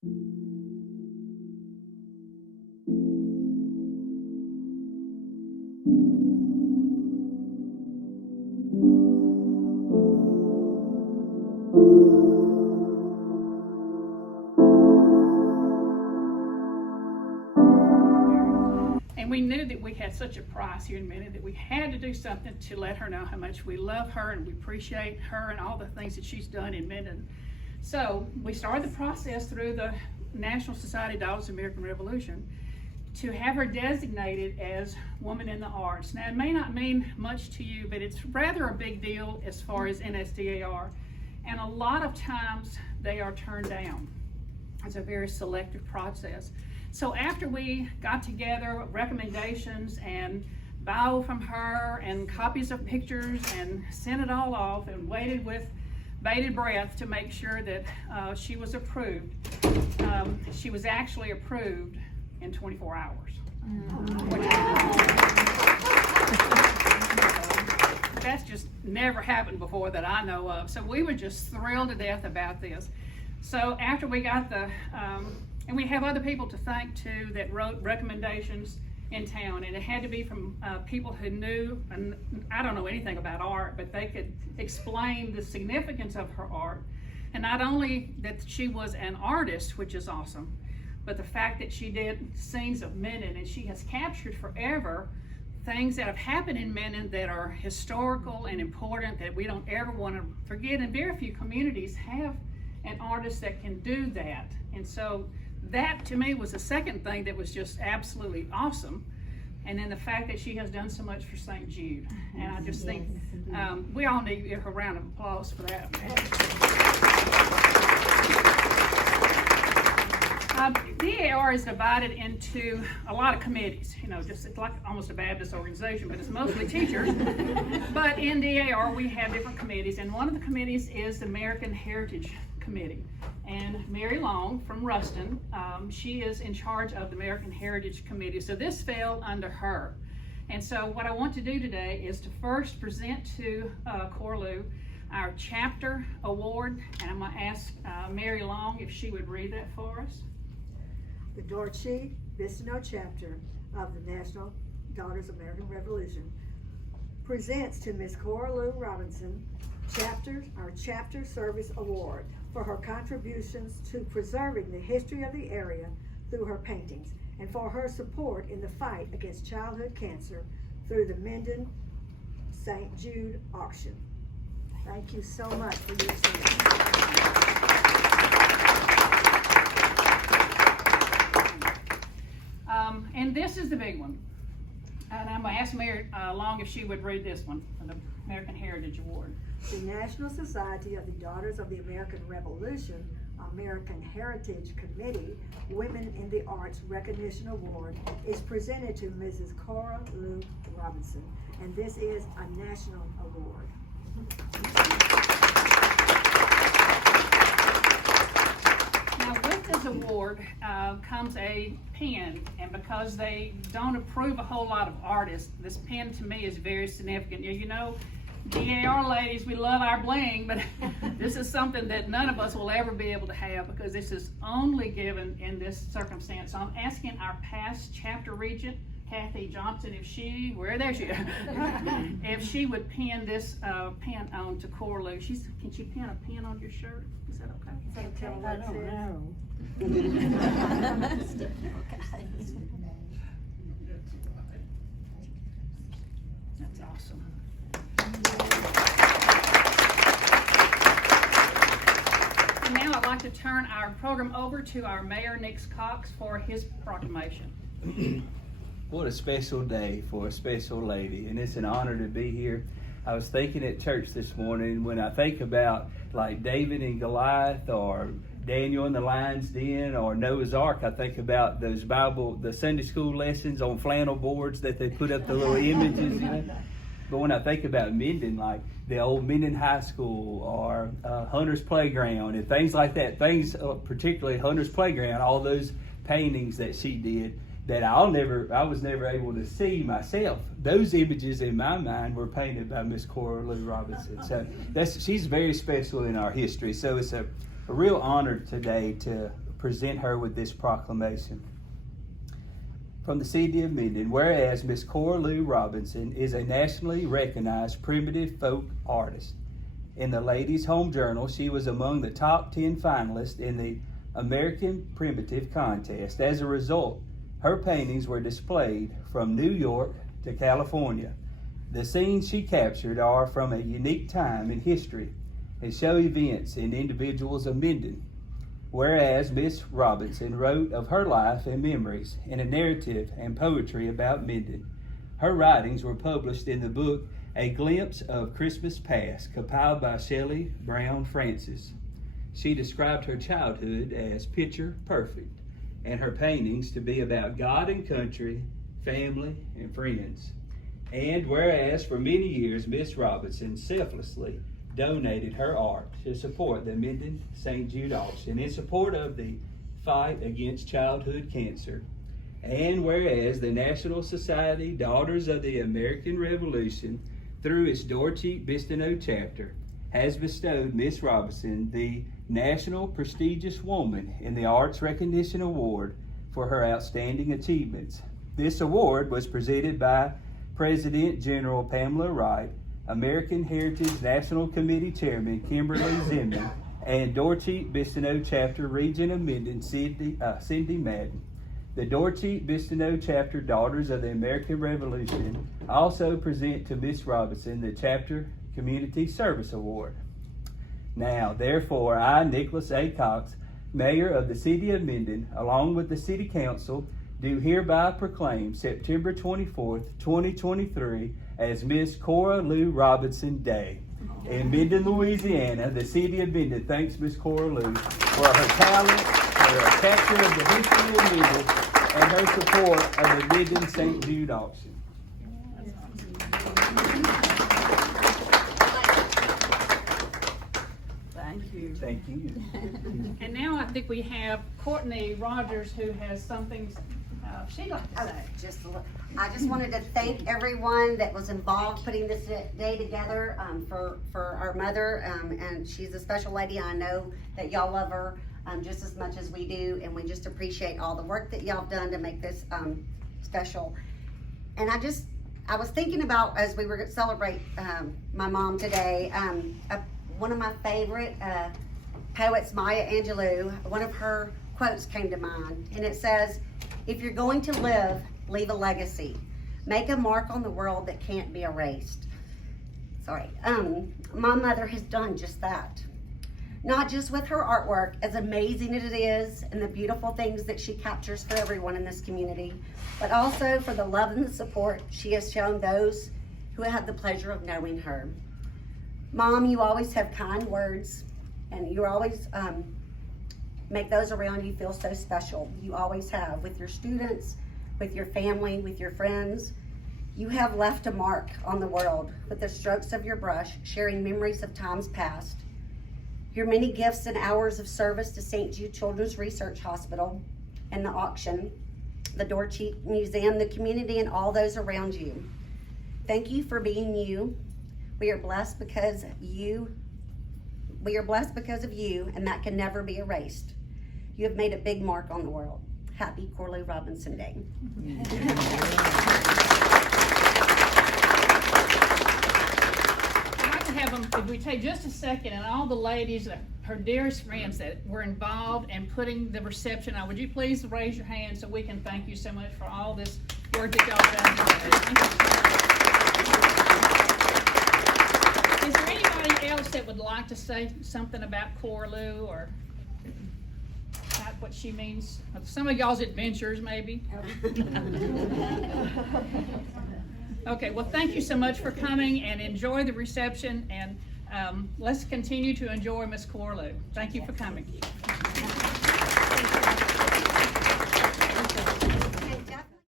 And we knew that we had such a prize here in Minden that we had to do something to let her know how much we love her and we appreciate her and all the things that she's done in Minden. So we started the process through the National Society of Daughters of the American Revolution to have her designated as Woman in the Arts. Now, it may not mean much to you, but it's rather a big deal as far as NSDAR. And a lot of times they are turned down. It's a very selective process. So after we got together recommendations and bio from her and copies of pictures and sent it all off and waited with bated breath to make sure that she was approved, she was actually approved in 24 hours. That's just never happened before that I know of. So we were just thrilled to death about this. So after we got the, and we have other people to thank too that wrote recommendations in town, and it had to be from people who knew, and I don't know anything about art, but they could explain the significance of her art. And not only that she was an artist, which is awesome, but the fact that she did scenes of Minden, and she has captured forever things that have happened in Minden that are historical and important that we don't ever want to forget. And very few communities have an artist that can do that. And so that to me was the second thing that was just absolutely awesome. And then the fact that she has done so much for St. Jude. And I just think we all need to give her a round of applause for that. DAR is divided into a lot of committees, you know, just it's like almost a Baptist organization, but it's mostly teachers. But in DAR we have different committees, and one of the committees is the American Heritage Committee. And Mary Long from Ruston, she is in charge of the American Heritage Committee. So this fell under her. And so what I want to do today is to first present to Cora Lou our chapter award. And I'm going to ask Mary Long if she would read that for us. The Dorothy Bistineau chapter of the National Daughters of the American Revolution presents to Ms. Cora Lou Robinson our Chapter Service Award for her contributions to preserving the history of the area through her paintings, and for her support in the fight against childhood cancer through the Minden St. Jude auction. Thank you so much for your service. And this is the big one. And I'm going to ask Mary Long if she would read this one for the American Heritage Award. The National Society of the Daughters of the American Revolution American Heritage Committee Women in the Arts Recognition Award is presented to Mrs. Cora Lou Robinson, and this is a national award. Now with this award comes a pen, and because they don't approve a whole lot of artists, this pen to me is very significant. You know, DAR ladies, we love our bling, but this is something that none of us will ever be able to have because this is only given in this circumstance. So I'm asking our past chapter regent, Kathy Johnson, if she would pin this pen on to Cora Lou. Can she pin a pen on your shirt? Is that okay? I don't know. That's awesome. And now I'd like to turn our program over to our Mayor, Nix Cox, for his proclamation. What a special day for a special lady, and it's an honor to be here. I was thinking at church this morning, when I think about like David and Goliath, or Daniel in the lion's den, or Noah's Ark, I think about those the Sunday school lessons on flannel boards that they put up the little images, you know. But when I think about Minden, like the old Minden High School or Hunter's Playground and things like that, particularly Hunter's Playground, all those paintings that she did that I was never able to see myself. Those images in my mind were painted by Miss Cora Lou Robinson. So she's very special in our history. So it's a real honor today to present her with this proclamation. From the City of Minden, whereas Miss Cora Lou Robinson is a nationally recognized primitive folk artist. In the Ladies' Home Journal, she was among the top 10 finalists in the American Primitive Contest. As a result, her paintings were displayed from New York to California. The scenes she captured are from a unique time in history and show events and individuals of Minden. Whereas Miss Robinson wrote of her life and memories in a narrative and poetry about Minden. Her writings were published in the book A Glimpse of Christmas Past, compiled by Shelley Brown Francis. She described her childhood as picture perfect, and her paintings to be about God and country, family, and friends. And whereas for many years Miss Robinson selflessly donated her art to support the Minden St. Jude auction in support of the fight against childhood cancer. And whereas the National Society Daughters of the American Revolution, through its Dorcheat-Bistineau chapter, has bestowed Miss Robinson the National Prestigious Woman in the Arts Recognition Award for her outstanding achievements. This award was presented by President General Pamela Wright, American Heritage National Committee Chairman Kimberly Zimmerman, and Dorcheat-Bistineau Chapter Region of Minden, Cindy Madden. The Dorcheat-Bistineau Chapter Daughters of the American Revolution also present to Miss Robinson the Chapter Community Service Award. Now, therefore, I, Nicholas A. Cox, Mayor of the City of Minden, along with the City Council, do hereby proclaim September 24th, 2023 as Miss Cora Lou Robinson Day. In Minden, Louisiana, the City of Minden thanks Miss Cora Lou for her talent, her capture of the history of Minden, and her support of the Minden St. Jude auction. Thank you. Thank you. And now I think we have Courtney Rogers, who has something she'd like to say. I just wanted to thank everyone that was involved putting this day together for our mother, and she's a special lady. I know that y'all love her just as much as we do, and we just appreciate all the work that y'all have done to make this special. And I was thinking about, as we were going to celebrate my mom today, one of my favorite poets, Maya Angelou, one of her quotes came to mind, and it says, "If you're going to live, leave a legacy. Make a mark on the world that can't be erased." Sorry. My mother has done just that. Not just with her artwork, as amazing as it is, and the beautiful things that she captures for everyone in this community, but also for the love and the support she has shown those who have the pleasure of knowing her. Mom, you always have kind words, and you always make those around you feel so special. You always have, with your students, with your family, with your friends. You have left a mark on the world with the strokes of your brush, sharing memories of times past. Your many gifts and hours of service to St. Jude Children's Research Hospital and the auction, the Dorcheat Museum, the community, and all those around you. Thank you for being you. We are blessed because of you, and that can never be erased. You have made a big mark on the world. Happy Cora Lou Robinson Day. I'd like to have them, if we take just a second, and all the ladies, her dearest friends that were involved in putting the reception on, would you please raise your hand so we can thank you so much for all this work that y'all done today. Is there anybody else that would like to say something about Cora Lou, or what she means, some of y'all's adventures maybe? Okay, well, thank you so much for coming, and enjoy the reception, and let's continue to enjoy Miss Cora Lou. Thank you for coming.